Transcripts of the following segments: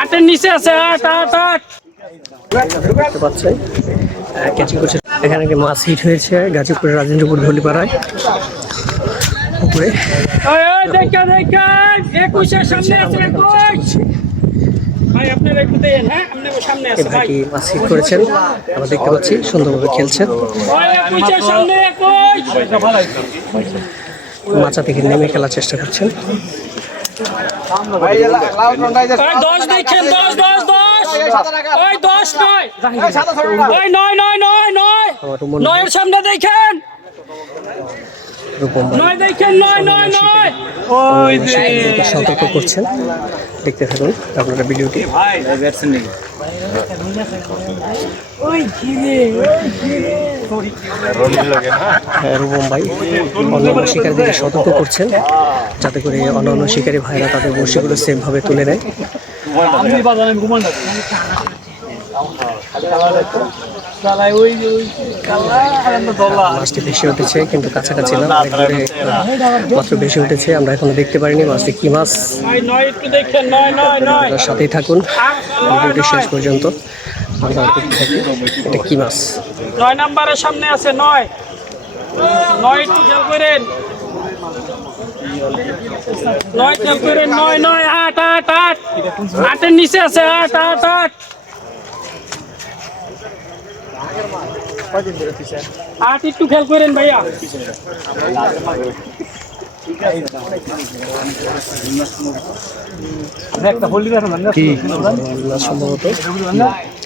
আটের নিচে আছে আট আট আট। দেখতে পাচ্ছেন ক্যাচিং করছে এখানে মাছ হিট হয়েছে গাজীপুরের রাজেন্দ্রপুর ধলিপাড়ায়। দেখা দেখা একুশের সামনে আছে একুশ। হ্যাঁ মাছ হিট করেছেন? আমরা দেখতে পাচ্ছি সুন্দরভাবে খেলছেন। মাচা থেকে নেমে খেলার চেষ্টা করছেন। দশ দেখেন দশ দশ দশ। ওই দশ নয়। ওই নয় নয় নয় নয় নয়ের সামনে দেখেন রূপম ভাই নয় দেখেন নয় নয় নয় শিকারীদেরকে সতর্ক করছেন। দেখতে থাকুন। আপনারা ভিডিওটি রূপম ভাই অন্যান্য শিকারীদেরকে সতর্ক করছেন যাতে করে অন্যান্য শিকারী ভাইরা তাদের বড়শিগুলো সেফভাবে তুলে নেয় মাছটি বেশি উঠেছে, কিন্তু কাছাকাছি না। মাত্র বেশি উঠেছে, আমরা এখনও দেখতে পারিনি মাছটি কি মাছ। সাথেই থাকুন। ভিডিওটি শেষ পর্যন্ত এটা কি মাছ। নয় নাম্বারের সামনে আছে, নয়। নয় একটু খেয়াল করেন। নয় খেয়াল করেন, নয় নয়, আট আট আট। আটের নিচে আছে, আট আট আট। আট একটু খেয়াল করেন ভাইয়া। সম্ভবত। অন্যদিকে চলে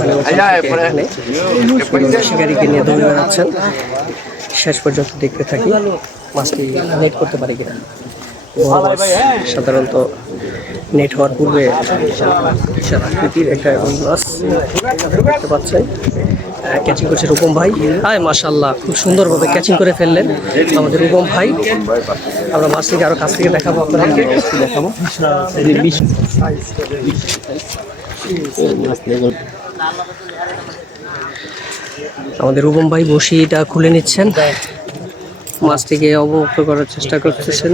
ওখানে এখানে নিয়ে দৌড়ে বেড়াচ্ছেন। শেষ পর্যন্ত দেখতে থাকি। মাছটি নেট করতে পারি কিনা? মাছ সাধারণত নেট হওয়ার পূর্বে বিশাল আকৃতির একটা মাছ দেখতে পাচ্ছেন। ক্যাচিং করছে রূপম ভাই। হায় মাশাল্লাহ খুব সুন্দরভাবে ক্যাচিং করে ফেললেন আমাদের রূপম ভাই। আমরা মাছটিকে আরও কাছ থেকে দেখাবো আপনাদেরকে। দেখাবো। আমাদের রুবম ভাই বসিটা খুলে নিচ্ছেন। মাছটিকে অবমুক্ত করার চেষ্টা করতেছেন।